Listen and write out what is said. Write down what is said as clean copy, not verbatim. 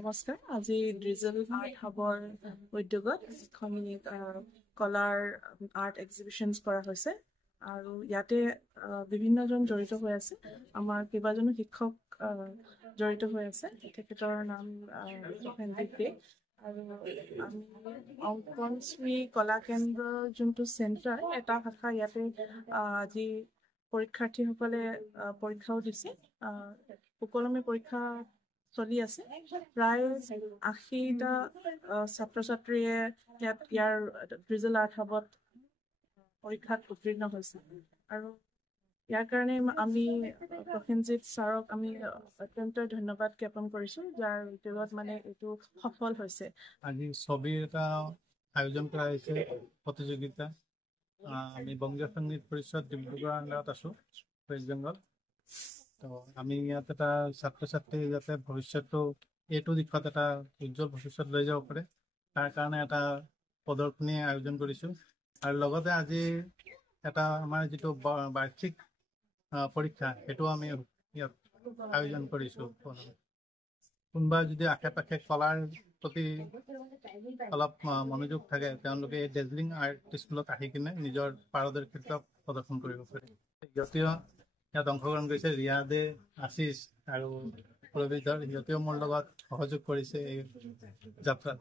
নমস্কাৰ। আজি ড্ৰিজেল আৰ্ট হাবৰ উদ্যোগত এখন কলাৰ আৰ্ট এক্সিবিশ্যন কৰা হৈছে আৰু ইয়াতে বিভিন্নজন জড়িত হৈ আছে। আমাৰ কেইবাজনো শিক্ষক জড়িত হৈ আছে। তেখেতৰ নাম প্ৰসেনজিৎ দে আৰু আমি অংকনশ্ৰী কলা কেন্দ্ৰ যোনটো চেণ্টাৰ এটা শাখা ইয়াতে আজি পৰীক্ষাৰ্থীসকলে পৰীক্ষাও দিছে। সুকলমে পৰীক্ষা চলি আছে। প্ৰায় ৮০টা ছাত্ৰ ছাত্ৰীয়ে ইয়াৰ ড্ৰিজেল আৰ্ট হাবত পৰীক্ষাত উত্তীৰ্ণ হৈছে আৰু ইয়াৰ কাৰণে আমি প্ৰসেনজিৎ ছাৰক আমি অত্যন্ত ধন্যবাদ জ্ঞাপন কৰিছোঁ, যাৰ উদ্যোগত এইটো সফল হৈছে। আজি ছবিৰ এটা আয়োজন কৰা হৈছে প্ৰতিযোগিতা। আমি বংগীয় সংগীত পৰিষদ ডিব্ৰুগড়ৰ আণ্ডাৰত আছোঁ, ৱেষ্ট বেংগল। তো আমি ইয়াত এটা ছাত্ৰ ছাত্ৰী যাতে ভৱিষ্যতটো এইটো দিশত এটা উজ্জ্বল ভৱিষ্যত লৈ যাব পাৰে, তাৰ কাৰণে এটা প্ৰদৰ্শনী আয়োজন কৰিছোঁ। আৰু লগতে আজি এটা আমাৰ যিটো বাৰ্ষিক পৰীক্ষা সেইটো আমি ইয়াত আয়োজন কৰিছোঁ। কোনোবা যদি আশে পাশে কলাৰ প্ৰতি অলপ মনোযোগ থাকে, তেওঁলোকে এই ডেজলিং আৰ্ট স্কুলত আহি কিনে নিজৰ পাৰদৰ্শিতা প্ৰদৰ্শন কৰিব পাৰে। সিহঁতেও ইয়াত অংশগ্ৰহণ কৰিছে। ৰিয়াদে, আশিষ আৰু প্ৰবীধৰ সিহঁতেও মোৰ লগত সহযোগ কৰিছে এই যাত্ৰাত।